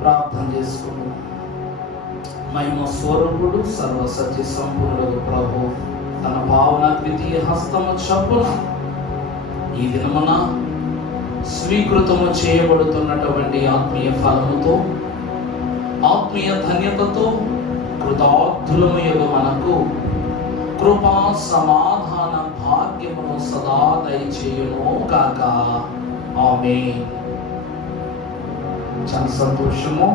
ప్రార్థన చేసుకున్నాం. మహిమ స్వరూపుడు సర్వసత్య సంపూర్ణుడు ప్రభు తన భావన ద్వితీయ హస్తము చప్పున ఈ దినమున స్వీకృతము చేయబడుతున్నటువంటి ఆత్మీయ ఫలముతో, ఆత్మీయ ధన్యతతో కృతార్థులము యొగ మనకు కృపా సమాధాన భాగ్యమును సదా దయచేయును కాక. ఆమేన్. చాలా సంతోషము.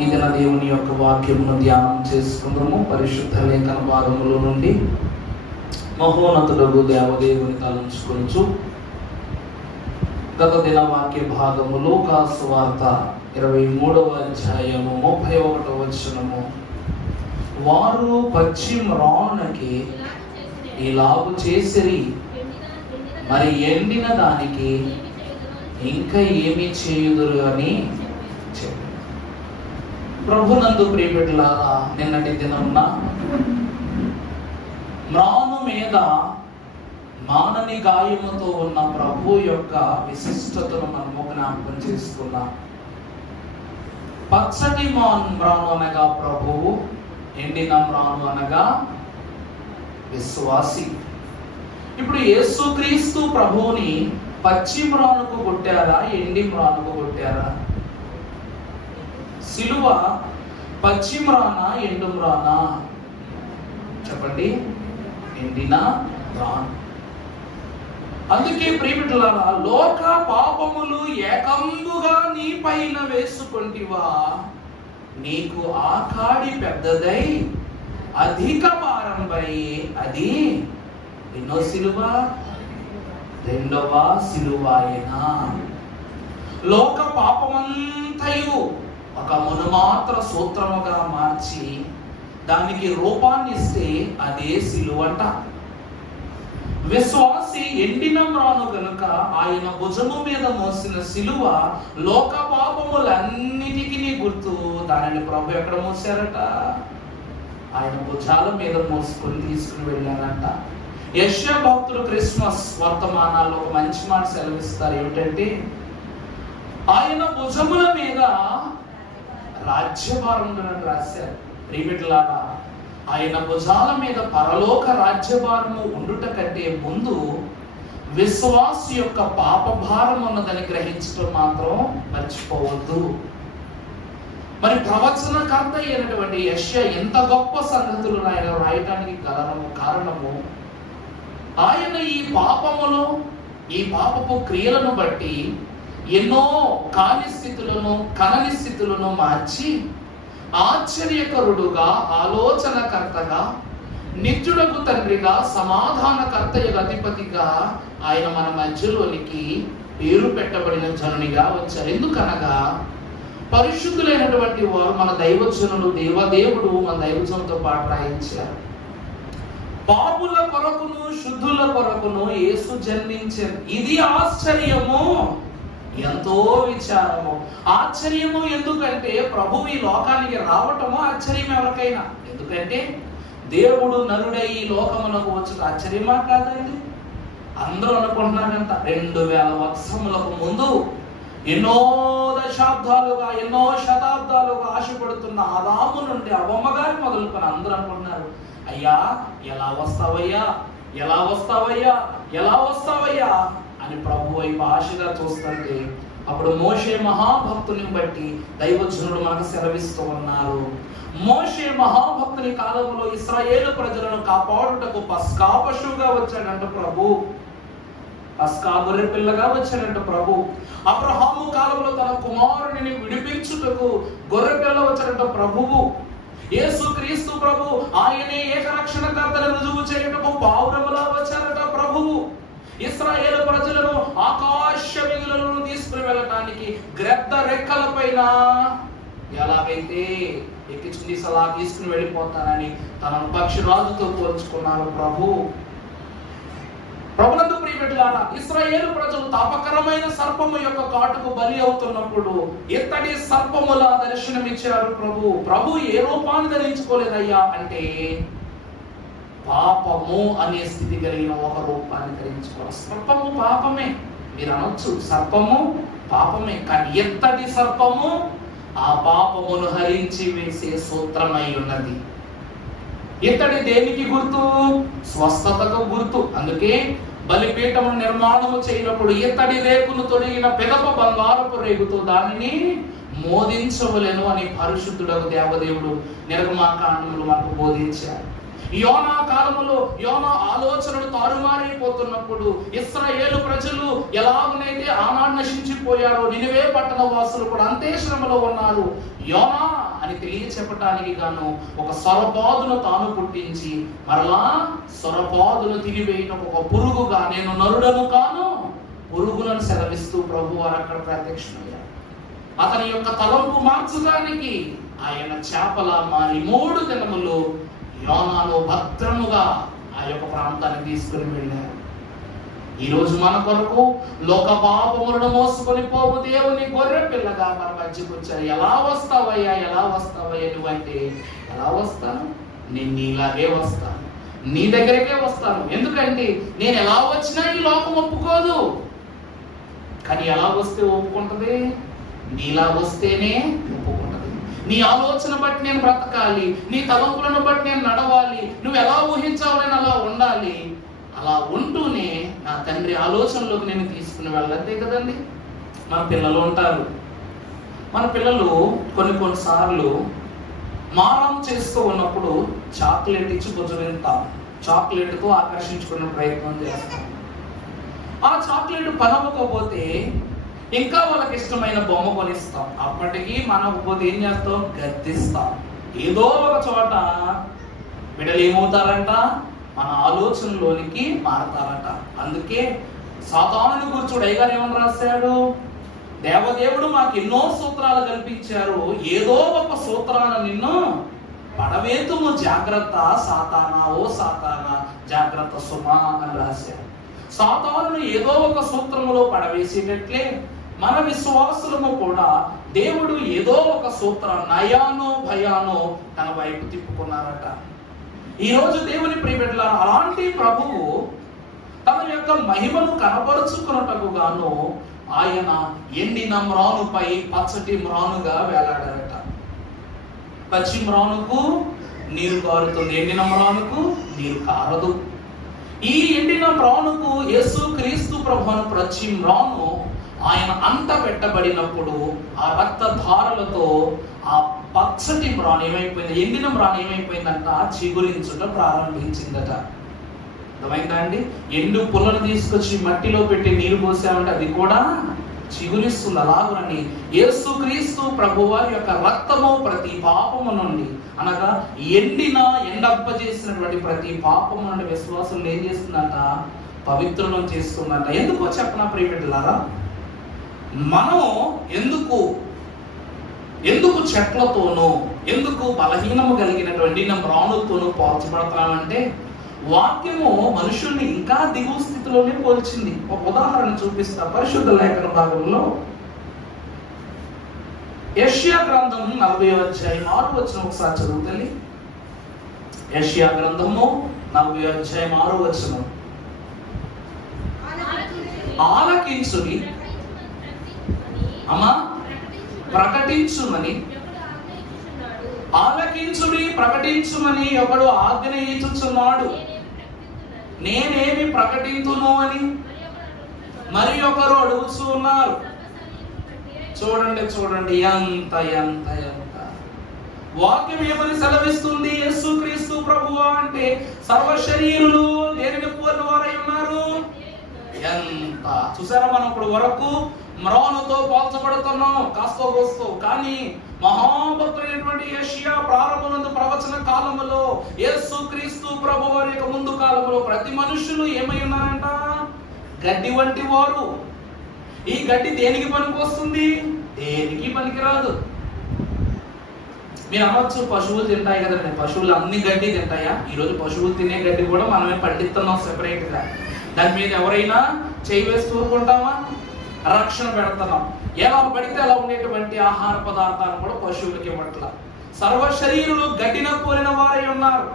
ఈ దిన దేవుని యొక్క వాక్యమును ధ్యానం చేసుకుందాము. పరిశుద్ధ లేఖన భాగములో నుండి మహోన్నతుడు దేవదేవుని తలంచుకొనుచు గత దిన వాక్య భాగము లూకా సువార్త 23వ అధ్యాయము 31వ వచనము, వారు పశ్చిమ రానునకి ఇలాగు చేసిరి, మరి ఎండిన దానికి ఇంకా ఏమి చేయుదురు అని చెప్పి. ప్రభునందు ప్రియబిడ్డలారా, నిన్నటి దినమున మ్రాను మీద మానని గాయముతో ఉన్న ప్రభు యొక్క విశిష్టతను మనము జ్ఞాపకం చేసుకున్నాం. పచ్చటి మ్రాను అనగా ప్రభువు, ఎండిన మ్రాను అనగా విశ్వాసి. ఇప్పుడు యేసుక్రీస్తు ప్రభువుని పచ్చి మ్రానుకు కొట్టారా, ఎండి మ్రానుకు కొట్టారా? సిలువ పచ్చి మ్రానా, ఎండు మ్రానా? చెప్పండి. ఎండిన మ్రాను. అందుకే ప్రియమిత్రులారా, లోక పాపములు ఏకంబుగా నీ పైన వేసుకొంటివా, నీకు ఆ కాడి పెద్దదై అధిక భారంపై అది ఎన్నో సిలువ? రెండవ సిలువాయన. లోక పాపమంతయు ఒక మునుమాత్ర సూత్రముగా మార్చి దానికి రూపాన్ని ఇస్తే అదే సిలువంట. విశ్వాసి ఎండిన మ్రాను గనుక ఆయన భుజము మీద మోసిన సిలువ లోక పాపములన్నిటికీ గుర్తు. దానిని ప్రభు ఎక్కడ మోసారట? ఆయన భుజాల మీద మోసుకొని తీసుకుని వెళ్ళారంట. యెషయా భక్తులు క్రిస్మస్ వర్తమానాల్లో ఒక మంచి మాట సెలవిస్తారు. ఏమిటంటే, ఆయన భుజముల మీద రాజ్యభారం రాశారు. ప్రియమిత్రులారా, ఆయన భుజాల మీద పరలోక రాజ్యభారము ఉండుట కంటే ముందు విశ్వాసి యొక్క పాప భారం ఉన్నదని గ్రహించడం మాత్రం మర్చిపోవద్దు. మరి ప్రవచనకర్త అయినటువంటి యెషయా ఎంత గొప్ప సంగతులు ఆయన రాయటానికి కారణము, ఆయన ఈ పాపములు, ఈ పాపపు క్రియలను బట్టి ఎన్నో కాని స్థితులను, కనని స్థితులను మార్చి ఆశ్చర్యకరుడుగా, ఆలోచనకర్తగా, నిత్యుడకు తండ్రిగా, సమాధానకర్తయ్య అధిపతిగా ఆయన మన మధ్యలోనికి పేరు పెట్టబడిన జనునిగా వచ్చారు. ఎందుకనగా పరిశుద్ధులైనటువంటి వారు మన దైవజనులు, దేవదేవుడు మన దైవజనులతో పాటు రాయించారు. పాపుల కొరకును శుద్ధుల కొరకును యేసు జన్మించారు. ఇది ఆశ్చర్యము. ఎంతో విచారము, ఆశ్చర్యము. ఎందుకంటే ప్రభు ఈ లోకానికి రావటము ఆశ్చర్యం ఎవరికైనా. ఎందుకంటే దేవుడు నరుడై ఈ లోకమునకు వచ్చుట ఆశ్చర్యమా కాదండి? అందరూ అనుకుంటున్నారంట 2000 వత్సరములకు ముందు ఎన్నో దశాబ్దాలుగా, ఎన్నో శతాబ్దాలుగా ఆశపడుతున్న ఆదాము నుండి అవ్వమ్మ గారి మొదలుకొని అందరూ అనుకుంటున్నారు, అయ్యా ఎలా వస్తావయ్యా, ఎలా వస్తావయ్యా, ఎలా వస్తావయ్యా అని ప్రభు వైపు ఆశగా చూస్తుంటే, అప్పుడు మోషే మహాభక్తుని బట్టి దైవజనుడు మనకు సెలవిస్తూ ఉన్నారు. మోషే మహాభక్తుని కాలంలో ఇశ్రాయేలు ప్రజలను కాపాడుటకు పస్కా పశువుగా వచ్చాడంట ప్రభు, పస్కా గొర్రె పిల్లగా వచ్చాడంట ప్రభు. అబ్రహాము కాలంలో తన కుమారుడిని విడిపించుటకు గొర్రె పిల్ల వచ్చాడంట ప్రభువు. యేసు క్రీస్తు ప్రభు ఆయనే ఏకరక్షణకర్తను రుజువు చేయుటకు పావురములా వచ్చారట ప్రభువు. ఇశ్రాయేలు ప్రజలను ఆకాశ మిగులను తీసుకుని వెళ్ళటానికి గ్రెద్ద రెక్కల పైన ఎలాగైతే ఎక్కించుకుని సలా తీసుకుని వెళ్ళిపోతానని తనను పక్షిరాజుతో పోల్చుకున్నారు ప్రభు. ప్రభునందు ప్రియబిడ్డలారా, ఇశ్రాయేలు ప్రజలు తాపకరమైన సర్పము యొక్క కాటుకు బలి అవుతున్నప్పుడు ఇత్తడి సర్పములా దర్శనమిచ్చారు ప్రభు. ప్రభు ఏ రూపాన్ని ధరించుకోలేదయ్యా అంటే పాపము అనే స్థితి కలిగిన ఒక రూపాన్ని ధరించుకోవాలి. సర్పము పాపమే, మీరు అనొచ్చు సర్పము పాపమే, కానీ ఎత్తడి సర్పము ఆ పాపమును హరించి వేసే సూత్రమై ఉన్నది. ఇతడి దేనికి గుర్తు? స్వస్థతకు గుర్తు. అందుకే బలిపీఠము నిర్మాణము చేయనప్పుడు ఇతడి రేకును తొడిగిన పిదప బంగారపు రేగుతో దానిని మోదించవలెను అని పరిశుద్ధుడకు దేవదేవుడు నిర్గమాకాండములు మనకు బోధించారు. యోనా కాలములో యోనా ఆలోచనలు తారుమారైపోతున్నప్పుడు ఇశ్రాయేలు ప్రజలు ఎలాగనైతే ఆనాడు నశించిపోయారో నినివే పట్టణ వాసులు కూడా అంతే శ్రమలో ఉన్నారు. యోనా అని తెలియచెప్పటానికి గాను ఒక సొరపాదును తాను పుట్టించి మరలా సొరపాదును తినివేయటకు ఒక పురుగుగా నేను నరుడను కాను పురుగులను సెలవిస్తూ ప్రభు వారు అక్కడ ప్రత్యక్షమయ్యారు. అతని యొక్క తలంపు మార్చడానికి ఆయన చేపలా మారి 3 దినములు యోనాను భద్రముగా ఆ యొక్క ప్రాంతాన్ని తీసుకుని వెళ్ళారు. ఈరోజు మన కొరకు లోక పాపములను మోసుకొని పోవు దేవుని గొర్రె పిల్లగా మన మధ్యకు వచ్చారు. ఎలా వస్తావయ్యా, ఎలా వస్తావయ్యా నువ్వంటే, ఎలా వస్తాను? నేను నీలాగే వస్తాను, నీ దగ్గరికే వస్తాను. ఎందుకంటే నేను ఎలా వచ్చినా ఈ లోకం ఒప్పుకోదు, కానీ ఎలా వస్తే ఒప్పుకుంటది? నీలా వస్తేనే ఒప్పుకుంటది. నీ ఆలోచన బట్టి నేను బ్రతకాలి, నీ తలంపులను బట్టి నేను నడవాలి, నువ్వు ఎలా ఊహించావు నేను అలా ఉండాలి. అలా ఉంటూనే నా తండ్రి ఆలోచనలోకి నేను తీసుకుని వెళ్ళంతే కదండి. మన పిల్లలు ఉంటారు, మన పిల్లలు కొన్నిసార్లు మారం చేస్తూ ఉన్నప్పుడు చాక్లెట్ ఇచ్చి బుజ్జగిస్తాం, చాక్లెట్తో ఆకర్షించుకునే ప్రయత్నం చేస్తాం. ఆ చాక్లెట్ పనవకపోతే ఇంకా వాళ్ళకి ఇష్టమైన బొమ్మ కొనిస్తాం. అప్పటికి మనకపోతే ఏం చేస్తాం? గద్దిస్తాం. ఏదో ఒక చోట బిడ్డలు ఏమవుతారంట? మన ఆలోచనలోనికి మారతారట. అందుకే సాతానుని గురించి అయ్యగారు ఏమని రాశాడు? దేవదేవుడు మాకు ఎన్నో సూత్రాలు కల్పించారు, ఏదో ఒక సూత్రాన్ని నిన్ను పడవేతుము జాగ్రత్త సాతానా, ఓ సాతానా జాగ్రత్త సుమా అని రాశాడు. సాతానుని ఏదో ఒక సూత్రములో పడవేసేటట్లే మన విశ్వాసులము కూడా దేవుడు ఏదో ఒక సూత్రం నయానో భయానో తన వైపు తిప్పుకున్నారట. ఈరోజు దేవుని ప్రియబిడ్డలారా, అలాంటి ప్రభువు తన యొక్క మహిమను కనపరుచుకున్నటకు గాను ఆయన ఎండిన మ్రానుపై పచ్చటి మ్రానుగా వేలాడారట. పచ్చి మ్రానుకు నీరు కారుతుంది, ఎండిన మ్రానుకు నీరు కారదు. ఈ ఎండిన మ్రానుకు యేసు క్రీస్తు ప్రభువును పచ్చి మ్రాను ఆయన అంట పెట్టబడినప్పుడు ఆ రక్తధారలతో ఆ పచ్చటి మ్రాను ఏమైపోయింది, ఎండిన మ్రాను ఏమైపోయిందంట? చిగురించుట ప్రారంభించిందట. అర్థమైందా అండి? ఎండు పుల్లను తీసుకొచ్చి మట్టిలో పెట్టి నీరు పోసామంటే అది కూడా చిగురిస్తుంది. అలాగని యేసు క్రీస్తు ప్రభువారి యొక్క రక్తము ప్రతి పాపము నుండి, అనగా ఎండప్పజేసినటువంటి ప్రతి పాపము నుండి విశ్వాసులు ఏం చేస్తుందంట? పవిత్రులను చేస్తుందంట. ఎందుకో చెప్పనా ప్రియబిడ్డలారా, మనం ఎందుకు చెట్లతోనూ, ఎందుకు బలహీనము కలిగినటువంటి మ్రానులతోనూ పోల్చబడతామంటే, వాక్యము మనుషుల్ని ఇంకా దిగువ స్థితిలోనే పోల్చింది. ఒక ఉదాహరణ చూపిస్తా. పరిశుద్ధ లేఖన భాగంలో యెషయా గ్రంథం 40వ అధ్యాయం 6వ వచనం ఒకసారి చదువుతల్లి. యెషయా గ్రంథము 40వ అధ్యాయం 6వ వచనం. ఆలకించుని అమ్మా ప్రకటించుమని, ఆలకించుడి ప్రకటించుమని ఒకడు ఆజ్ఞ ఇచ్చుచున్నాడు. నేనేమి ప్రకటింతును అని మరి ఒకరు అడుగుతూ ఉన్నారు. చూడండి చూడండి ఎంత ఎంత ఎంత వాక్యం ఏమని సెలవిస్తుంది. యేసుక్రీస్తు ప్రభువా అంటే సర్వ శరీరులు దేనిని పోలిన వారై ఉన్నారు. ఎంత చూసారా, మనం ఇప్పుడు వరకు మ్రానుతో పోల్చబడుతున్నాం కాస్తో కోస్తో. కానీ మహాభక్తుడైనటువంటి యెషయా ప్రారంభంలో ప్రవచన కాలములో యేసుక్రీస్తు ప్రభు వారి యొక్క ముందు కాలంలో ప్రతి మనుషులు ఏమై ఉన్నారంట? గడ్డి వంటి వారు. ఈ గడ్డి దేనికి పనికి వస్తుంది? దేనికి పనికిరాదు. మీరు అనవచ్చు పశువులు తింటాయి కదండి, పశువులు అన్ని గడ్డి తింటాయా? ఈరోజు పశువులు తినే గడ్డి కూడా మనమే పండిస్తున్నాం సెపరేట్ గా. దాని మీద ఎవరైనా చేయి వేసి ఊరుకుంటామా? రక్షణ పెడుతున్నాం. ఎలా పడితే అలా ఉండేటువంటి ఆహార పదార్థాలు కూడా పశువులకి ఇవ్వట్ల. సర్వ శరీరులు గడ్డిన పోలిన వారై ఉన్నారు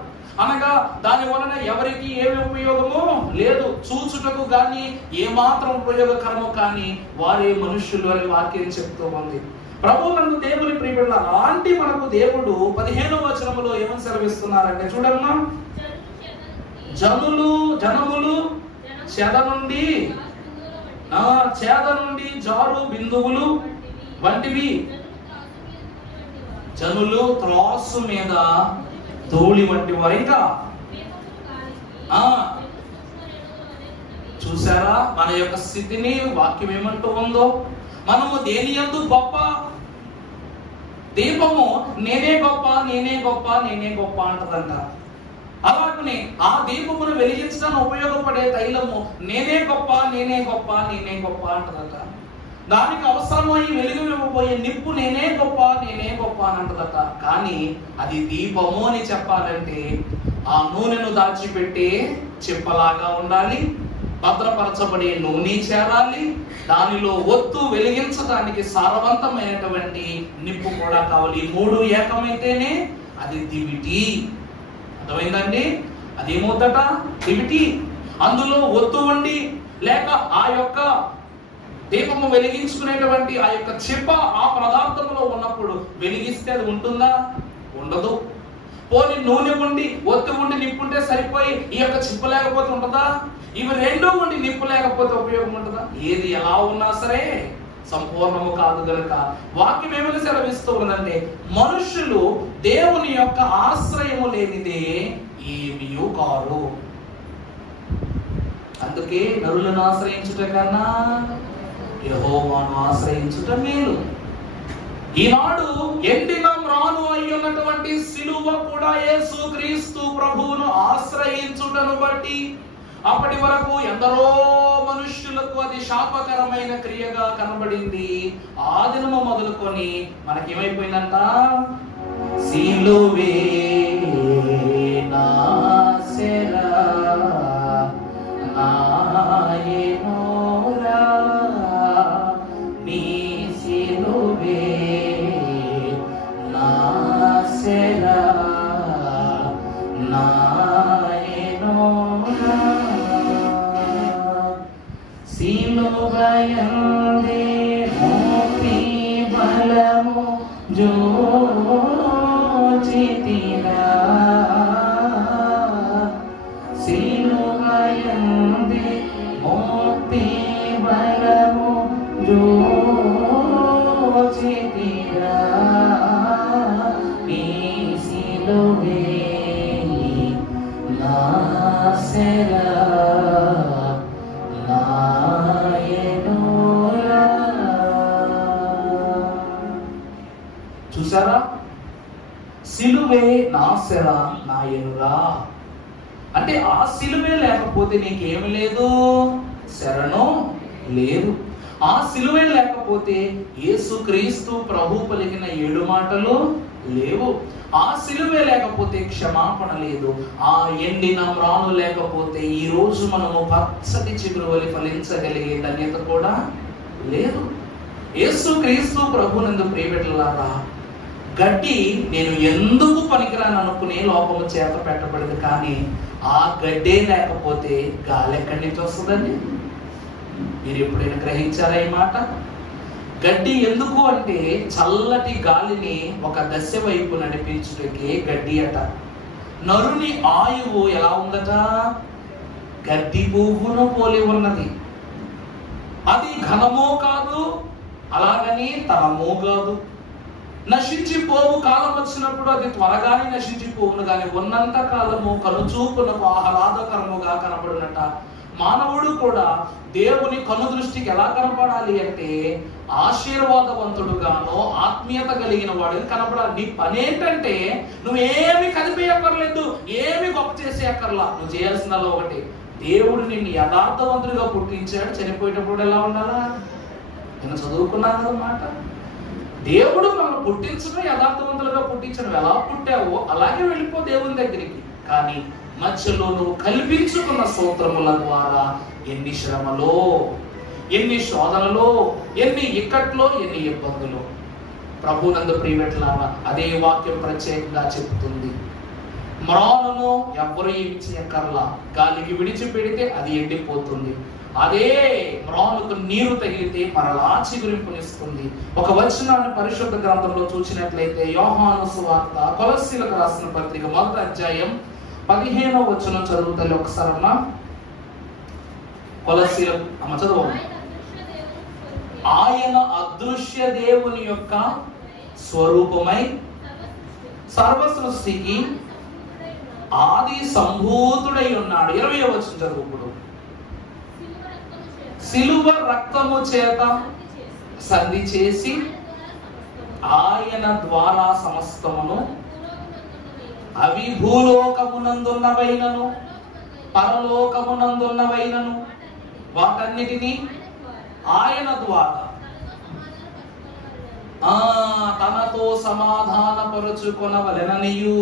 అనగా దాని వలన ఎవరికి ఏమి ఉపయోగమో లేదు, చూచుటకు కానీ ఏమాత్రం ఉపయోగకరము కానీ వారే మనుష్యులు అని వాక్యం చెప్తూ ఉంది. ప్రభు నందు దేవుని ప్రియబిడ్డ, అలాంటి మనకు దేవుడు 15వ వచనములో ఏమని సెలవిస్తున్నారంటే చూడమ్మా, జనములు చెద నుండి జారు బిందువులు వంటివి, జనులు త్రాసు మీద ధూళి వంటి వారు. ఇంకా చూసారా మన యొక్క స్థితిని? వాక్యం ఏమంటూ ఉందో, మనము దేని యందు గొప్ప? దీపము నేనే గొప్ప నేనే గొప్ప నేనే గొప్ప అంటదంట. అలాగనే ఆ దీపమును వెలిగించడానికి ఉపయోగపడే తైలము నేనే గొప్ప నేనే గొప్ప నేనే గొప్ప అంటదట. దానికి అవసరమై వెలుగు ఇవ్వబోయే నిప్పు నేనే గొప్ప నేనే గొప్ప అని అంటదట. కానీ అది దీపము అని చెప్పాలంటే ఆ నూనెను దాచిపెట్టే చెప్పలాగా ఉండాలి, భద్రపరచబడే నూనె చేరాలి, దానిలో ఒత్తు వెలిగించడానికి సారవంతమైనటువంటి నిప్పు కూడా కావాలి. ఈ మూడు ఏకమైతేనే అది దివిటి. అర్థమైందండి? అదేమవుతట? దివిటి. అందులో ఒత్తు ఉండి లేక ఆ యొక్క దీపము వెలిగించుకునేటువంటి ఆ యొక్క చిప్ప ఆ పదార్థంలో ఉన్నప్పుడు వెలిగిస్తే అది ఉంటుందా? ఉండదు. పోనీ నూనె ఉండి ఒత్తి ఉండి నిప్పుంటే సరిపోయి ఈ యొక్క చిప్ప లేకపోతే ఉంటుందా? ఇవి రెండూ ఉండి నిప్పు లేకపోతే ఉపయోగం ఉంటుందా? ఏది ఎలా ఉన్నా సరే సంపూర్ణము కాదు గనుక వాక్యం ఏమని సెలవిస్తూ ఉన్నదంటే మనుషులు దేవుని యొక్క ఆశ్రయము లేనిదే ఏమీయూ కారు. అందుకే నరులను ఆశ్రయించుట కన్నా యెహోవాను ఆశ్రయించుట మేలు. ఈనాడు ఎండిన మ్రాను అయ్యున్నటువంటి సిలువ కూడా యేసుక్రీస్తు ప్రభువును ఆశ్రయించుటను బట్టి అప్పటి వరకు ఎందరో మనుష్యులకు అది శాపకరమైన క్రియగా కనబడింది. ఆ దినము మొదలుకొని మనకేమైపోయిందంట? సిలువే నాసెరా నాయనోరా నీ సిలువే నాసెరా నాయనోరా సిలువయందే మోపి బలము జోచితిరా సిలువయందే మోపి బలము జోచితిరా నీ సిలువే నాసెరా చూసారా? సిలువే నాసెరా నాయనురా అంటే ఆ సిలువే లేకపోతే నీకేమి లేదు, శరణం లేదు. ఆ సిలువే లేకపోతే యేసుక్రీస్తు ప్రభు పలికిన 7 మాటలు లేవు. ఆ సిలువే లేకపోతే క్షమాపణ లేదు. ఆ ఎండిన మ్రాను లేకపోతే ఈ రోజు మనము పచ్చటి చిగురు వలె ఫలించగలిగే ధన్యత కూడా లేదు. యేసుక్రీస్తు ప్రభునందు ప్రియబిడ్డలారా, గడ్డి నేను ఎందుకు పనికిరాను అనుకునే లోపము చేత పెట్టబడింది. కానీ ఆ గడ్డే లేకపోతే గాలి ఎక్కడి నుంచి వస్తుందండి? మీరు ఎప్పుడైనా గ్రహించారా ఈ మాట? గడ్డి ఎందుకు అంటే చల్లటి గాలిని ఒక దశ వైపు నడిపించుటకే గడ్డి అట. నరుని ఆయువు ఎలా ఉందట? గడ్డి పువ్వును పోలి ఉన్నది. అది ఘనమో కాదు, అలాగని తరమో కాదు. నశించిపోవు కాలం వచ్చినప్పుడు అది త్వరగానే నశించిపోవును, కానీ ఉన్నంత కాలము కనుచూపునకు ఆహ్లాదకరముగా కనబడునట. మానవుడు కూడా దేవుని కను దృష్టికి ఎలా కనపడాలి అంటే ఆశీర్వాదవంతుడుగానో ఆత్మీయత కలిగిన వాడిని కనపడాలి. నీ పని ఏంటంటే నువ్వేమి కనిపించక్కర్లేదు, ఏమి గొప్ప చేసేయక్కర్లా. నువ్వు చేయాల్సిందల్లా ఒకటి, దేవుడు నిన్ను యథార్థవంతుడిగా పుట్టించాడు. చనిపోయేటప్పుడు ఎలా ఉండాలా? నేను చదువుకున్నాను అన్నమాట. దేవుడు మనం పుట్టించడం యథార్థవంతులుగా పుట్టించడం. ఎలా పుట్టావో అలాగే వెళ్ళిపో దేవుని దగ్గరికి. కానీ మధ్యలో నువ్వు కల్పించుకున్న స్తోత్రముల ద్వారా ఎన్ని శ్రమలో, ఎన్ని శోధనలో, ఎన్ని ఇక్కట్లో, ఎన్ని ఇబ్బందులు. ప్రభునందు ప్రియబిడ్డలారా, అదే వాక్యం ప్రత్యేకంగా చెబుతుంది. మ్రానును ఎవ్వరు ఏమి చేయక్కర్లా, గాలికి విడిచిపెడితే అది ఎండిపోతుంది. అదే మ్రానుకు నీరు తగిలితే మరలా చిగురింపునిస్తుంది. ఒక వచనాన్ని పరిశుద్ధ గ్రంథంలో చూసినట్లయితే యోహాను సువార్త కొలస్సీలకు రాసిన పత్రిక 1వ అధ్యాయం 15వ వచనం చదువుతాయి ఒకసారి అమ్మా. కొలస్సీల అమ్మ చదువు. ఆయన అదృశ్య దేవుని యొక్క స్వరూపమై సర్వ సృష్టికి ఆది సంభూతుడై ఉన్నాడు. 20వ వచనం చదువుకుడు. సిలువ రక్తము చేత సంధి చేసి ఆయన ద్వారా సమస్తమును, అవి భూలోకమునందున్నవైనను పరలోకమునందున్నవైనను వాటన్నిటినీ ఆయన ద్వారా తనతో సమాధానపరుచుకొనవలెననియు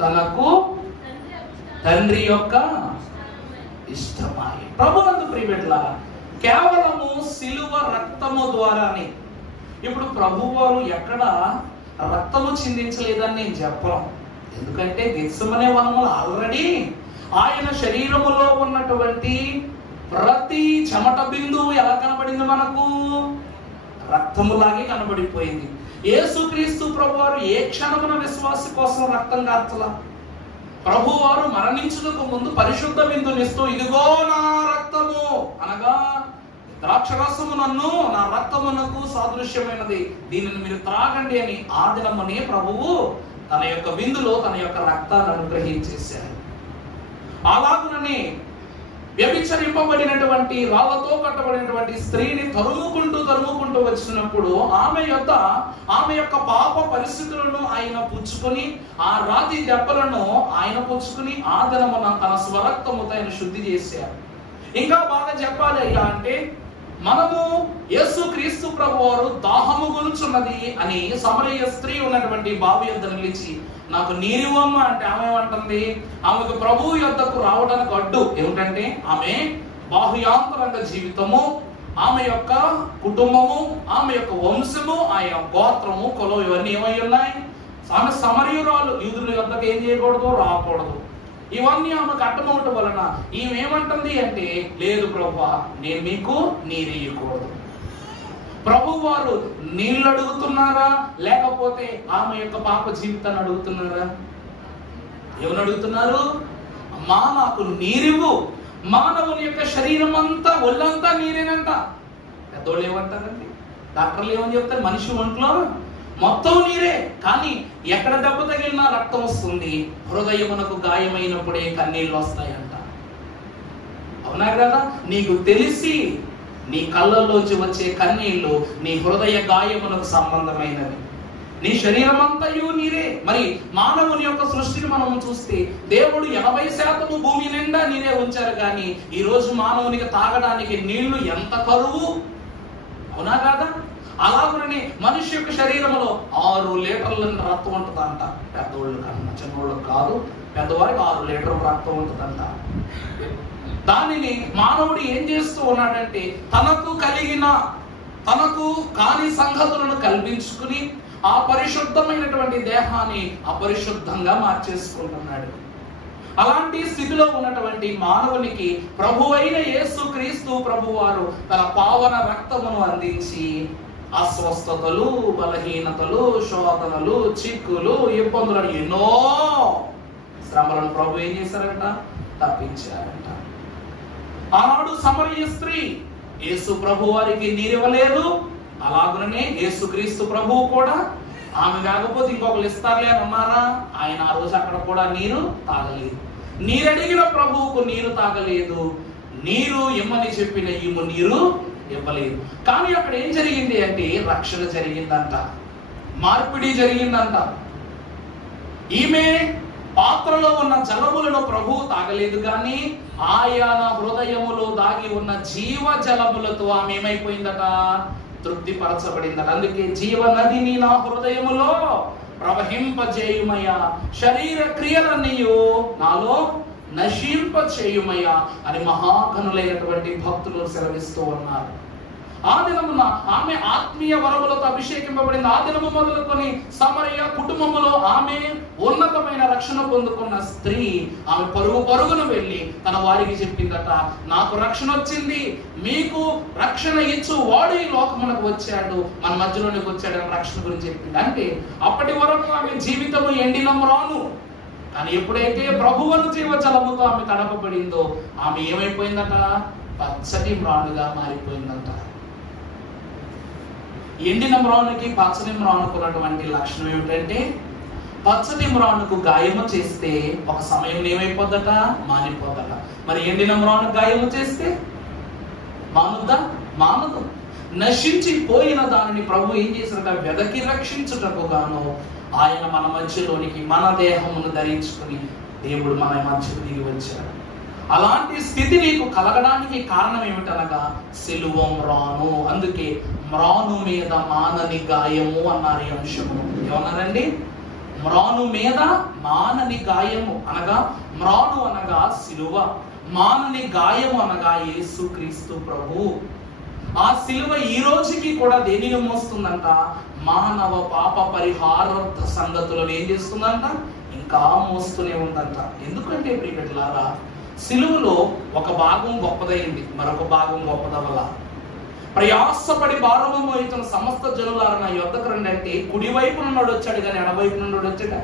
తనకు తండ్రి యొక్క ఇష్టమాయి. ప్రభునందు ప్రియబిడ్డలారా, కేవలము సిలువ రక్తము ద్వారానే. ఇప్పుడు ప్రభువారు ఎక్కడ రక్తము చిందించలేదని నేను చెప్పను. ఎందుకంటే గెత్సెమనే వనములో ఆల్రెడీ ఆయన శరీరములో ఉన్నటువంటి ప్రతి చెమట బిందువు ఎలా కనబడింది? మనకు రక్తములాగే కనబడిపోయింది. యేసుక్రీస్తు ప్రభువారు ఏ క్షణమున విశ్వాసి కోసం రక్తం కార్చలా. ప్రభువారు మరణించుటకు ముందు పరిశుద్ధ బిందునిస్తూ, ఇదిగో నా రక్తము అనగా ద్రాక్షరసము నన్ను నా రక్తమునకు సాదృశ్యమైనది, దీనిని మీరు త్రాగండి అని ఆ దినమునే ప్రభువు తన యొక్క విందులో తన యొక్క రక్తాన్ని అనుగ్రహించేశారు. అలాగుననే వ్యభిచరింపబడినటువంటి రాళ్లతో కట్టబడినటువంటి స్త్రీని తరుముకుంటూ వచ్చినప్పుడు ఆమె యొక్క పాప పరిస్థితులను ఆయన పుచ్చుకొని, ఆ రాతి దెబ్బలను ఆయన పుచ్చుకుని ఆ దినమున తన స్వరక్తముతో ఆయన శుద్ధి చేశారు. ఇంకా బాగా చెప్పాలి అయ్యా అంటే, మనము యేసుక్రీస్తు ప్రభువారు దాహము గొలుచున్నది అని సమరయ స్త్రీ ఉన్నటువంటి బావి యొద్ద నిలిచి, నాకు నీరివ్వమ్మ అంటే ఆమె ఏమంటుంది? ఆమెకు ప్రభువు యొద్దకు రావడానికి అడ్డు ఏమిటంటే ఆమె బాహ్యాంతరంగ జీవితము, ఆమె యొక్క కుటుంబము, ఆమె యొక్క వంశము, ఆయన గోత్రము, కులం ఇవన్నీ ఏమై ఉన్నాయి? ఆమె సమరయురాలు. యూదుల యొద్దకు ఏం చేయకూడదు? రాకూడదు. ఇవన్నీ ఆమెకు అడ్డమవటం వలన ఈమె ఏమంటుంది అంటే, లేదు ప్రభువా, నేను మీకు నీరియ్యకూడదు. ప్రభు వారు నీళ్ళు అడుగుతున్నారా, లేకపోతే ఆమె యొక్క పాప జీవితాన్ని అడుగుతున్నారా? ఏమని అడుగుతున్నారు? అమ్మా నాకు నీరివ్వు. మానవుని యొక్క శరీరం అంతా, ఒళ్ళంతా నీరేనంట. పెద్దోళ్ళు ఏమంటారండి? డాక్టర్లు ఏమని చెప్తారు? మనిషి ఒంట్లో మొత్తం నీరే, కానీ ఎక్కడ దెబ్బ తగిలినా రక్తం వస్తుంది. హృదయమునకు గాయమైనప్పుడే కన్నీళ్ళు వస్తాయంట. అవునా కదా? నీకు తెలిసి నీ కళ్ళల్లోంచి వచ్చే కన్నీళ్లు నీ హృదయ గాయమునకు సంబంధమైనవి. నీ శరీరం అంతయు నీరే. మరి మానవుని యొక్క సృష్టిని మనం చూస్తే దేవుడు 80% భూమి నిండా నీరే ఉంచారు, కానీ ఈ రోజు మానవునికి తాగడానికి నీళ్లు ఎంత కరువు, అవునా కాదా? అలాగనే మనిషి యొక్క శరీరంలో 6 లీటర్ల రక్తం ఉంటుందంట. పెద్దోళ్ళు కన్నా చిన్నోళ్ళు కాదు, పెద్దవారికి 6 లీటర్ల రక్తం ఉంటుందంట. దానిని మానవుడు ఏం చేస్తూ ఉన్నాడంటే తనకు కాని సంగతులను కల్పించుకుని ఆ పరిశుద్ధమైనటువంటి దేహాన్ని అపరిశుద్ధంగా మార్చేసుకుంటున్నాడు. అలాంటి స్థితిలో ఉన్నటువంటి మానవునికి ప్రభువైన యేసుక్రీస్తు ప్రభువారు తన పావన రక్తమును అందించి అస్వస్థతలు, బలహీనతలు, శోధనలు, చిక్కులు, ఇబ్బందులను, ఎన్నో శ్రమలను ప్రభు ఏం చేశారంట? తప్పించారంట. ఆనాడు సమరయ స్త్రీ యేసు ప్రభు వారికి నీరివ్వలేదు, అలాగనే యేసుక్రీస్తు ప్రభువు కూడా ఆమె కాకపోతే ఇంకొకరు ఇస్తారులే అని అన్నారా? ఆయన ఆ రోజు అక్కడ కూడా నీరు తాగలేదు. నీరడిగిన ప్రభువుకు నీరు తాగలేదు, నీరు ఇమ్మని చెప్పిన ఈమె నీరు ఇవ్వలేదు. కానీ అక్కడ ఏం జరిగింది అంటే రక్షణ జరిగిందంట, మార్పిడి జరిగిందంట. ఈమె పాత్రలో ఉన్న జలములను ప్రభువు తాగలేదు, కానీ ఆయన హృదయములో దాగి ఉన్న జీవ జలములతో ఆమె ఏమైపోయిందట? తృప్తిపరచబడిందట. అందుకే జీవ నదిని నా హృదయములో ప్రవహింపజేయుమయ్యా, శరీర క్రియలన్నీయు నాలో నశింపచేయుమయ్యా అని మహాగణులైనటువంటి భక్తులు సెలవిస్తూ ఉన్నారు. ఆ దినమున ఆమె ఆత్మీయ వరములతో అభిషేకింపబడింది. ఆ దినము మొదలుకొని సమరయ కుటుంబములో ఆమె ఉన్నతమైన రక్షణ పొందుకున్న స్త్రీ ఆమె పరుగున వెళ్ళి తన వారికి చెప్పిందట, నాకు రక్షణ వచ్చింది, మీకు రక్షణ ఇచ్చు వాడు ఈ లోకమునకు వచ్చాడు, మన మధ్యలోనికి వచ్చాడు అని రక్షణ గురించి చెప్పింది. అంటే అప్పటి వరకు ఆమె జీవితము ఎండినము రాను, కానీ ఎప్పుడైతే ప్రభువును జీవజలముతో ఆమె తడపబడిందో ఆమె ఏమైపోయిందట? పచ్చటి మ్రానుగా మారిపోయిందట. ఎండిన మ్రానుకి పచ్చని మ్రానుకు ఉన్నటువంటి లక్షణం ఏమిటంటే, పచ్చని మ్రానుకు గాయము చేస్తే ఒక సమయంలో ఏమైపోద్దట? మానిపోద్దట. మరి ఎండిన మ్రాను గాయము చేస్తే మానుద్దా? మానదు. నశించిపోయిన దానిని ప్రభు ఏం చేసినట? వెదకి రక్షించుటకు గాను ఆయన మన మధ్యలోనికి మన దేహమును ధరించుకుని దేవుడు మన మధ్యకు దిగి వచ్చాడు. అలాంటి స్థితి నీకు కలగడానికి కారణం ఏమిటనగా సిలువ మ్రాను. అందుకే మ్రాను మీద మానని గాయము అన్నారు ఈ అంశము. ఏమన్నారండి? మ్రాను మీద మానని గాయము అనగా, మ్రాను అనగా సిలువ, మానని గాయము అనగా యేసుక్రీస్తు ప్రభు. ఆ సిలువ ఈ రోజుకి కూడా దేనిని మోస్తుందంట? మానవ పాప పరిహారార్థ సంగతులను ఏం చేస్తుందంట? ఇంకా మోస్తూనే ఉందంట. ఎందుకంటే ప్రియబిడ్డలారా, సిలువలో ఒక భాగం గొప్పదైంది, మరొక భాగం గొప్పదవల. ప్రయాసపడి భారము మోయుతున్న సమస్త జనులారా నా యొద్దకు రండి అంటే కుడివైపు నుండి వచ్చాడు, కానీ ఎడవైపు నుండి వచ్చాడు.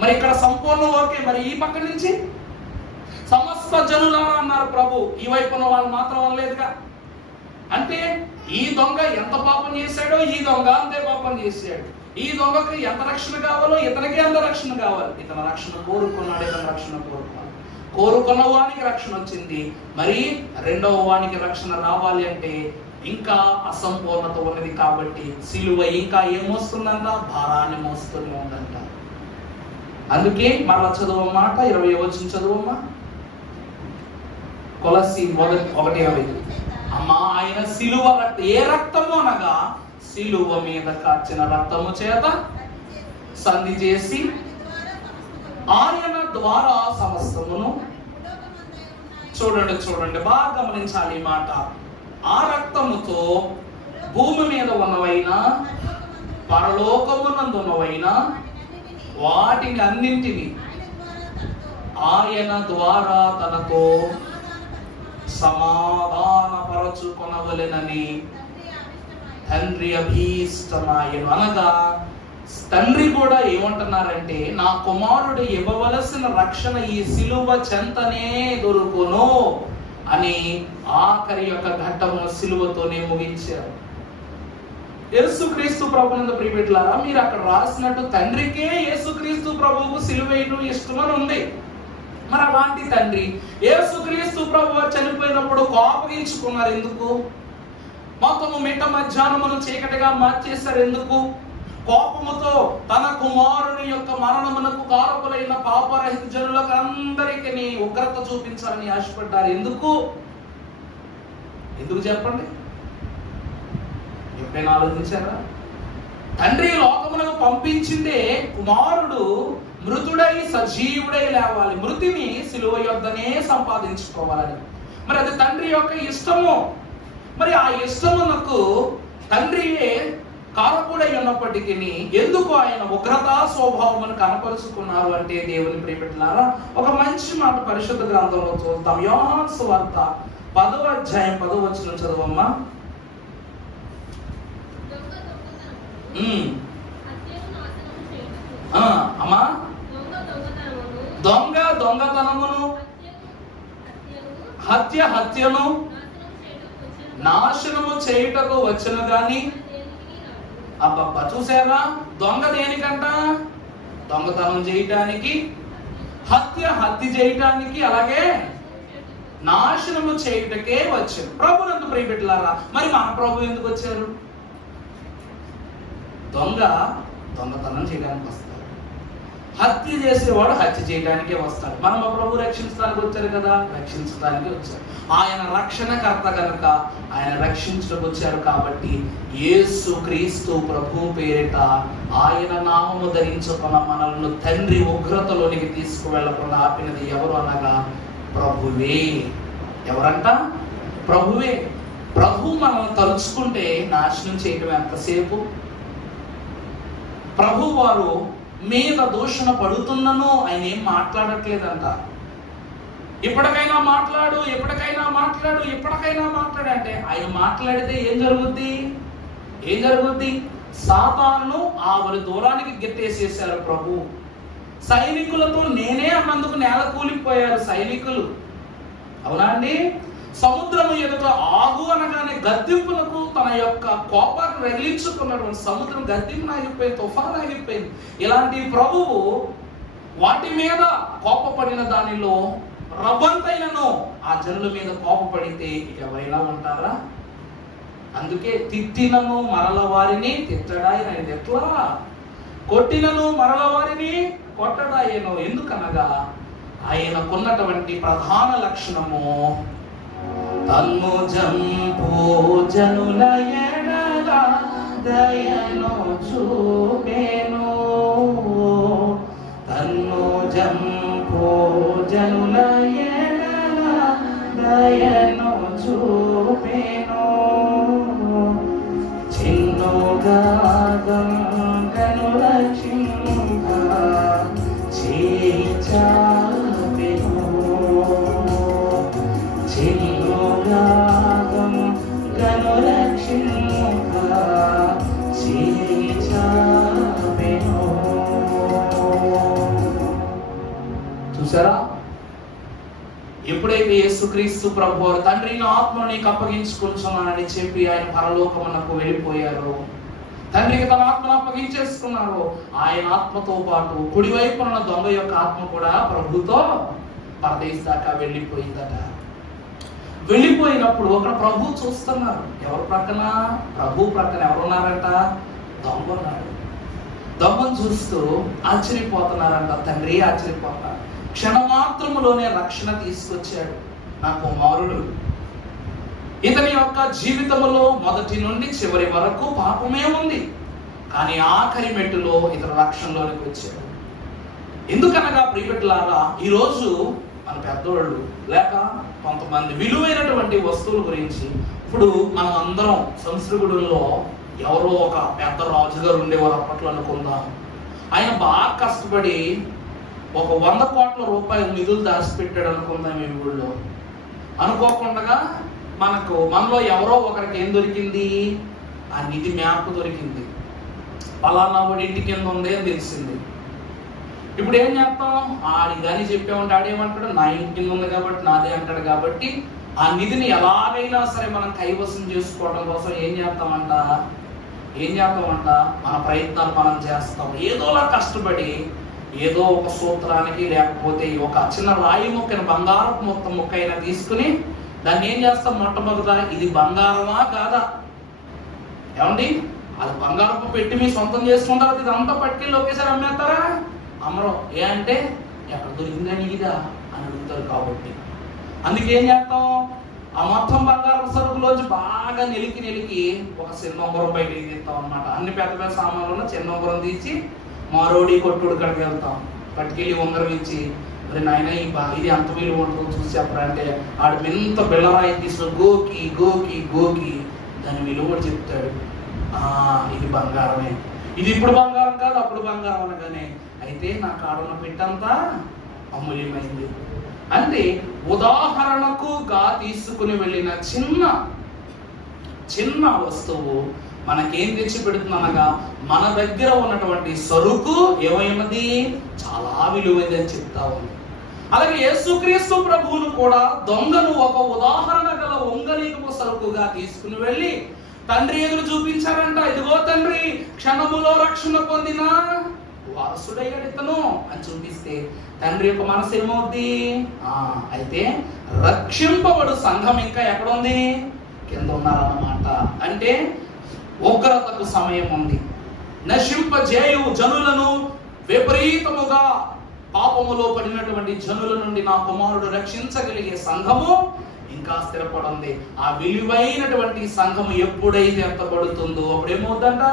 మరి ఇక్కడ సంపూర్ణం ఓకే, మరి ఈ పక్క నుంచి సమస్త జనులారా అన్నారు ప్రభు, ఈ వైపున వాళ్ళు మాత్రం అనలేదుగా. అంటే ఈ దొంగ ఎంత పాపం చేశాడో ఈ దొంగ అంతే పాపం చేశాడు. ఈ దొంగకి ఎంత రక్షణ కావాలో ఇతనికి ఎంత రక్షణ కావాలి. ఇతను రక్షణ కోరుకున్నాడు, ఇతను రక్షణ కోరుకున్నాడు. కోరుకున్న వానికి రక్షణ వచ్చింది, మరి రెండవ వానికి రక్షణ రావాలి అంటే ఇంకా అసంపూర్ణత ఉన్నది. కాబట్టి సిలువ ఇంకా ఏమొస్తుందంట? భారాన్ని మోస్తూనే ఉందంట. అందుకే మరలా చదువమాట 20వ వచనం చదువమ్మా. కొలస్సీ 1:20. అమ్మా ఆయన సిలువ రక్తం, ఏ రక్తము అనగా సిలువ మీద కార్చిన రక్తము చేత సంధి చేసి ఆయన ద్వారా సమస్తమును. చూడండి బాగా గమనించాలి ఈ మాట. ఆ రక్తముతో భూమి మీద ఉన్నవైనా పరలోకమునందున్నవైనా వాటిని అన్నింటినీ ఆయన ద్వారా తనతో సమాధానపరచుకొనవలెనని తండ్రి అభీష్టమాయను. అనగా తండ్రి కూడా ఏమంటున్నారంటే, నా కుమారుడు ఇవ్వవలసిన రక్షణ ఈ సిలువ చెంతనే దొరుకును అని ఆఖరి యొక్క ఘట్టము సిలువతోనే ముగించారు. యేసుక్రీస్తు ప్రభునందు ప్రియబిడ్డలారా, మీరు అక్కడ రాసినట్టు తండ్రికే యేసుక్రీస్తు ప్రభువుకు సిలువేయడం ఇష్టమని ఉంది. మరి అలాంటి తండ్రి యేసుక్రీస్తు ప్రభువు చనిపోయినప్పుడు కోపగించుకున్నారు. ఎందుకు? మొత్తము మిట్ట మధ్యాహ్నమును చీకటిగా మార్చేశారు. ఎందుకు? కోపముతో తన కుమారుని యొక్క మరణమునకు కారకులైన పాపరహిత జనులకు అందరికీ ఉగ్రత చూపించాలని ఆశపడ్డారు. ఎందుకు చెప్పండి? ఎప్పుడైనా ఆలోచించారా? తండ్రి లోకమునకు పంపించిందే కుమారుడు మృతుడై సజీవుడై లేవాలి, మృతిని సిలువ యొద్దనే సంపాదించుకోవాలని. మరి అది తండ్రి యొక్క ఇష్టము. మరి ఆ ఇష్టమునకు తండ్రియే కారకుడై ఉన్నప్పటికీ ఎందుకు ఆయన ఉగ్రతా స్వభావమును కనపరుచుకున్నారు అంటే, దేవుని ప్రియబిడ్డలారా, ఒక మంచి మాట పరిశుద్ధ గ్రంథంలో చూద్దాం. యోహాను సువార్త 10వ అధ్యాయం 10వ వచనం చదవమ్మా. అమ్మా, దొంగతనమును హత్యను నాశనము చేయుటకు వచ్చును గాని. అబ్బబ్బా, చూసారా? దొంగ దేనికంట? దొంగతనం చేయటానికి, హత్య చేయటానికి, అలాగే నాశనము చేయుటకే వచ్చారు. ప్రభునందు ప్రియబిడ్డలారా, మరి మన ప్రభు ఎందుకు వచ్చారు? దొంగతనం చేయడానికి వస్తారు, హత్య చేసేవాడు హత్య చేయడానికే వస్తాడు. మనం మా ప్రభు రక్షించడానికి వచ్చారు కదా, రక్షించడానికి వచ్చారు. ఆయన రక్షణకర్త కనుక ఆయన రక్షించడానికి వచ్చారు. కాబట్టి యేసు క్రీస్తు ప్రభు పేరిట ఆయన నామము ధరించుకున్న మనల్ని తండ్రి ఉగ్రతలోనికి తీసుకువెళ్ళకుండా ఆపినది ఎవరు అనగా ప్రభువే. ఎవరంట? ప్రభువే. ప్రభు మనల్ని తలుచుకుంటే నాశనం చేయటం ఎంతసేపు? ప్రభు వారు మీద దూషణ పడుతున్నను ఆయన ఏం మాట్లాడట్లేదంట. ఇప్పటికైనా మాట్లాడు అంటే ఆయన మాట్లాడితే ఏం జరుగుద్ది? సాతానును ఆవిరి దూరానికి గెట్టేసేసారు ప్రభు. సైనికులతో నేనే అన్నందుకు నేల కూలిపోయారు సైనికులు. అవునా అండి? సముద్రము ఎదుట ఆగు అనగానే గద్దింపులకు తన యొక్క కోపాన్ని రగిలించుకున్నటువంటి సముద్రం గద్దింపు ఆగిపోయింది, తుఫాను ఆగిపోయింది. ఇలాంటి ప్రభువు వాటి మీద కోపపడిన దానిలో రవ్వంతైనను ఆ జనుల మీద కోపపడితే ఎవరైనా ఉంటారా? అందుకే తిట్టినను మరల వారిని తిట్టడాయన ఎట్లా, కొట్టినను మరల వారిని కొట్టడాయను. ఎందుకనగా ఆయనకున్నటువంటి ప్రధాన లక్షణము తన్ను జంపు జనుల ఎడల దయను చూపెను. తన్ను జంపు జనుల ఎడల దయను చూపెను. చిన్నుగా గంగను రక్షింప చేచాపెను. చూసారా? ఎప్పుడైతే యేసుక్రీస్తు ప్రభు వారు తండ్రిని ఆత్మను నీకు అప్పగించుకుంటున్నానని చెప్పి ఆయన పరలోకమునకు వెళ్ళిపోయారు, తండ్రికి తన ఆత్మను అప్పగించేసుకున్నారు, ఆయన ఆత్మతో పాటు కుడివైపున దొంగ యొక్క ఆత్మ కూడా ప్రభుతో పరదేశ్ దాకా వెళ్ళిపోయిందట. వెళ్ళిపోయినప్పుడు అక్కడ ప్రభు చూస్తున్నారు. ఎవరి ప్రక్కన? ప్రభు ప్రక్కన ఎవరున్నారంట? దొంగ ఉన్నాడు. దొంగను చూస్తూ ఆశ్చర్యపోతున్నారంట. తండ్రి ఆశ్చర్యపోతారు. క్షణమాత్రములోనే రక్షణ తీసుకొచ్చాడు నా కుమారుడు. ఇతని యొక్క జీవితంలో మొదటి నుండి చివరి వరకు పాపమే ఉంది, కానీ ఆఖరి మెట్టులో ఇతను రక్షణలోనికి వచ్చాడు. ఎందుకనగా ప్రియబిడ్డలారా, ఈరోజు మన పెద్దోళ్ళు లేక కొంతమంది విలువైనటువంటి వస్తువుల గురించి, ఇప్పుడు మనం అందరం సంస్కృతుల్లో ఎవరో ఒక పెద్ద రాజుగారు ఉండేవారు అప్పట్లో అనుకుందాం. ఆయన బాగా కష్టపడి ఒక 100 కోట్ల రూపాయల నిధులు దాచిపెట్టాడు అనుకుందాం ఈ ఊళ్ళో. అనుకోకుండా మనలో ఎవరో ఒకరికి ఏం దొరికింది? ఆ నిధి మ్యాప్ దొరికింది. పలానా వాడి ఇంటి కింద ఉంది అని తెలిసింది. ఇప్పుడు ఏం చేస్తాం? ఆడి కానీ చెప్పామంటే ఆడేమంటాడు? నా ఇంటి కింద ఉంది కాబట్టి నాదే అంటాడు. కాబట్టి ఆ నిధిని ఎలాగైనా సరే మనం కైవసం చేసుకోవడం కోసం ఏం చేస్తామంట? మన ప్రయత్నాలు మనం చేస్తాం. ఏదోలా కష్టపడి ఏదో ఒక సూత్రానికి, లేకపోతే ఒక చిన్న రాయి ముక్కని బంగారపు మొత్తం ముక్క అయినా తీసుకుని దాన్ని ఏం చేస్తాం? మొట్టమొదట ఇది బంగారమా కాదా? ఏమండి? అది బంగారపు పెట్టి మీ సొంతం చేసుకుంటారు, ఇదంతా పట్టుకెళ్ళి ఒకేసారి అమ్మేస్తారా? అమ్మరు. ఏ అంటే ఎక్కడ దొరికిందని ఇదా అని అడుగుతారు. కాబట్టి అందుకేం చేస్తాం, ఆ మొత్తం బంగారపు సరుకులోంచి బాగా నెలికి ఒక చిన్న ఉంగరం బయటికి తీస్తాం అనమాట. అన్ని పెద్ద పెద్ద సామాన్లు చిన్న ఉంగరం తీసి మారోడి కొట్టుడు కడికి వెళ్తాం. పట్టుకెళ్ళి ఉంగరం ఇచ్చి, మరి నాయన ఇది అంత విలువ ఉంటుందో చూసి చెప్పరా అంటే ఆడు ఎంత బిళ్ళరాయి తీసుకుని గోకి గోకి గోకి దాని విలువ చెప్తాడు. ఇది బంగారమే, ఇది ఇప్పుడు బంగారం కాదు అప్పుడు బంగారం అనగానే అయితే నా కాడున్న పెట్టంతా అమూల్యమైంది. అంటే ఉదాహరణకుగా తీసుకుని వెళ్ళిన చిన్న వస్తువు మనకేం తెచ్చి పెడుతుందనగా మన దగ్గర ఉన్నటువంటి సరుకు ఏమైనది చాలా విలువైంది అని చెప్తా ఉంది. అలాగే యేసుక్రీస్తు ప్రభువును కూడా దొంగను ఒక ఉదాహరణ గల ఒంగలీకపు సరుకుగా తీసుకుని వెళ్ళి తండ్రి ఎదురు చూపించారంట. ఇదిగో తండ్రి, క్షణములో రక్షణ పొందిన వారసుడయ్యాడు ఇతను అని చూపిస్తే తండ్రి యొక్క మనసు ఏమవుద్ది? అయితే రక్షింపబడు సంఘం ఇంకా ఎక్కడుంది? కింద ఉన్నారన్నమాట. అంటే ఉగ్రతకు సమయం ఉంది. నశింపజేయు జనులను, విపరీతముగా పాపములో పడినటువంటి జనుల నుండి నా కుమారుడు రక్షించగలిగే సంఘము ఇంకా స్థిరపడింది. ఆ విలువైనటువంటి సంఘము ఎప్పుడైతే ఎత్తబడుతుందో అప్పుడేమవుద్దంట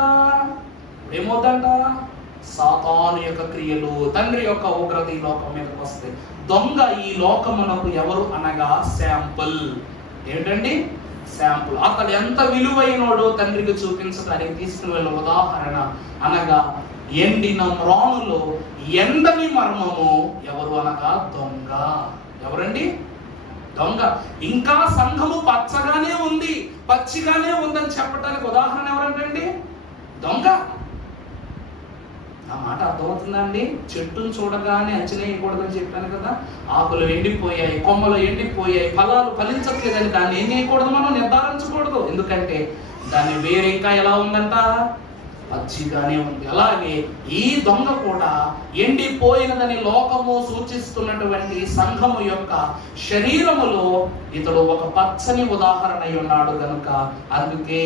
సాతాను యొక్క క్రియలు, తండ్రి యొక్క ఉగ్రత ఈ లోకం మీదకి వస్తాయి. దొంగ ఈ లోకమునకు ఎవరు అనగా శాంపుల్. ఏమిటండి? శాంపుల్. అతడు ఎంత విలువైనోడో తండ్రికి చూపించడానికి తీసుకుని వెళ్ళే ఉదాహరణ అనగా ఎండిన మ్రానులో ఎండని మర్మము ఎవరు అనగా దొంగ. ఎవరండి? దొంగ. ఇంకా సంఘము పచ్చగానే ఉంది, పచ్చిగానే ఉందని చెప్పడానికి ఉదాహరణ ఎవరంటండి? దొంగ. ఆ మాట అర్థమవుతుందండి? చెట్టును చూడగానే అంచనా వేయకూడదని చెప్పాను కదా. ఆకులు ఎండిపోయాయి, కొమ్మలు ఎండిపోయాయి, ఫలాలు ఫలించట్లేదని దాన్ని ఏం చేయకూడదు, మనం నిర్ధారించకూడదు. ఎందుకంటే దాని వేరే ఇంకా ఎలా ఉందంట? పచ్చిగానే ఉంది. అలాగే ఈ దొంగ కూడా ఎండిపోయినదని లోకము సూచిస్తున్నటువంటి సంఘము యొక్క శరీరములో ఇతడు ఒక పచ్చని ఉదాహరణ అయి ఉన్నాడు గనుక అందుకే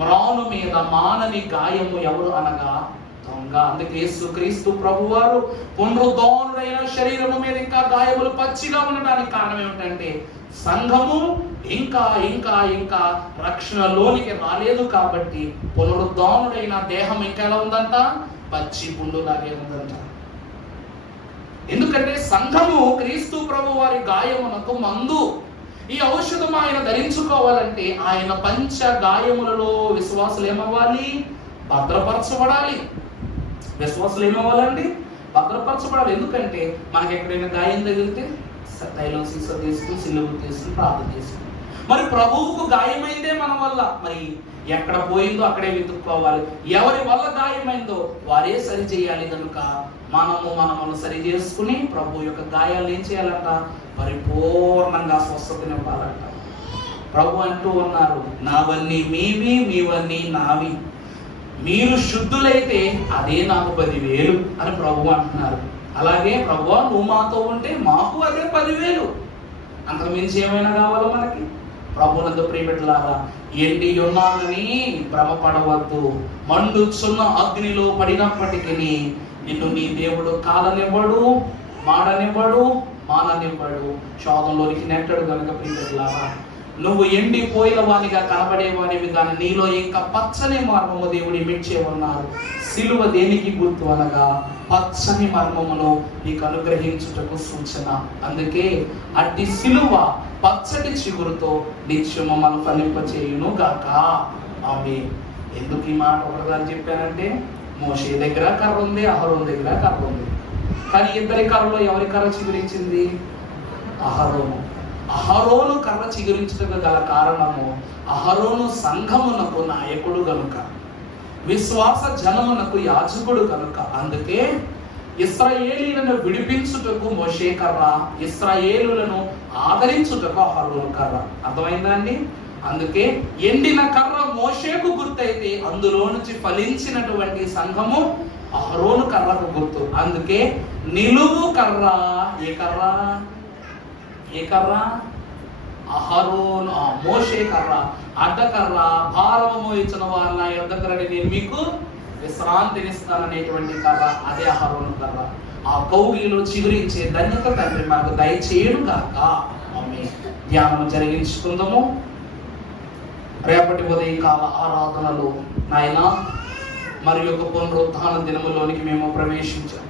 మ్రాను మీద మానని గాయము ఎవరు అనగా దొంగ. అందుకే యేసుక్రీస్తు ప్రభువారు పునరుద్ధరణుడైన శరీరము మీద ఇంకా గాయములు పచ్చిగా ఉండడానికి కారణం ఏమిటంటే సంఘము ఇంకా ఇంకా ఇంకా రక్షణలోనికి రాలేదు కాబట్టి పునరుద్ధరణుడైన దేహం ఇంకా ఎలా ఉందంట? పచ్చి పుండులాగే ఉందంట. ఎందుకంటే సంఘము క్రీస్తు ప్రభు వారి గాయమునకు మందు. ఈ ఔషధం ఆయన ధరించుకోవాలంటే ఆయన పంచ గాయములలో విశ్వాసులు ఏమవ్వాలి? భద్రపరచబడాలి. విశ్వాసులు ఏమవ్వాలండి? భద్రపరచబడాలి. ఎందుకంటే మనకి ఎక్కడైనా గాయం తగిలితే తైలం సీస తీసుకుని సిలువు తీసుకుని ప్రార్థన చేసుకుని, మరి ప్రభువుకు గాయమైందే మన వల్ల, మరి ఎక్కడ పోయిందో అక్కడే వెతుక్కోవాలి. ఎవరి వల్ల గాయమైందో వారే సరి చేయాలి. కనుక మనము సరి చేసుకుని ప్రభు యొక్క గాయాలు ఏం చేయాలంట? పరిపూర్ణంగా స్వస్థతనివ్వాలంట. ప్రభు అంటూ ఉన్నారు, నావన్నీ మీవి, మీవన్నీ నావి, మీరు శుద్ధులైతే అదే నాకు 10,000 అని ప్రభు అంటున్నారు. అలాగే ప్రభు నువ్వు మాతో ఉంటే మాకు అదే 10,000. అంతకు మించి ఏమైనా కావాలో మనకి? ప్రభునందు ప్రియబిడ్డలారా, ఎండి ఉన్నానని భ్రమపడవద్దు. మండుచున్న అగ్నిలో పడినప్పటికీ నిన్ను నీ దేవుడు కాలనివ్వడు, మాడనివ్వడు, మాననివ్వడు, శోధంలోనికి నెట్టడు. కనుక ప్రియబిడ్డలారా, నువ్వు ఎండిపోయిన వానిగా కనబడేవానివి కానీ నీలో ఇంకా పచ్చని మర్మము దేవుడి మిడ్చే ఉన్నారు. సిలువ దేనికి గుర్తు అనగా పచ్చని మర్మమును నీకు అనుగ్రహించుటకు సూచన. అందుకే అట్టి సిలువ పచ్చటి చిగురుతో నిత్యము మనం ఫలింపచేయును గాక. ఆమేన్. ఎందుకు ఈ మాట ఒకటిసారి చెప్పానంటే, మోషే దగ్గర కర్ర ఉంది, అహరోను దగ్గర కర్ర ఉంది. కానీ ఇద్దరి కర్రలో ఎవరి కర్ర చిగురించింది? అహరోను. అహరోను కర్ర చిగురించుటకు గల కారణము అహరోను సంఘమునకు నాయకుడు గనుక, విశ్వాస జనమునకు యాజకుడు కనుక. అందుకే ఇశ్రాయేలీయులను విడిపించుటకు మోషే కర్ర, ఇశ్రాయేలులను ఆదరించుటకు అహరోను కర్ర. అర్థమైందా అండి? అందుకే ఎండిన కర్ర మోషేకు గుర్తయితే అందులో నుంచి ఫలించినటువంటి సంఘము అహరోను కర్రకు గుర్తు. అందుకే నిలువు కర్ర ఏ కర్ర? అహరోను మోషే కర్ర, అడ్డకర్ర, భారము మోయించిన వారు నా యొద్దకు రండి, నేను మీకు విశ్రాంతినిస్తాననేటువంటి కర్ర, అదే అహరోను కర్ర. ఆ కౌగిలిలో చిగురించే ధన్యత తండ్రి మనకు దయచేయును గాక. ఆమేన్. ధ్యానం జరిగించుకుందాము. రేపటి ఉదయకాల ఆరాధనలో నాయన మరి యొక్క పునరుత్థాన దినములోనికి మేము ప్రవేశించాం.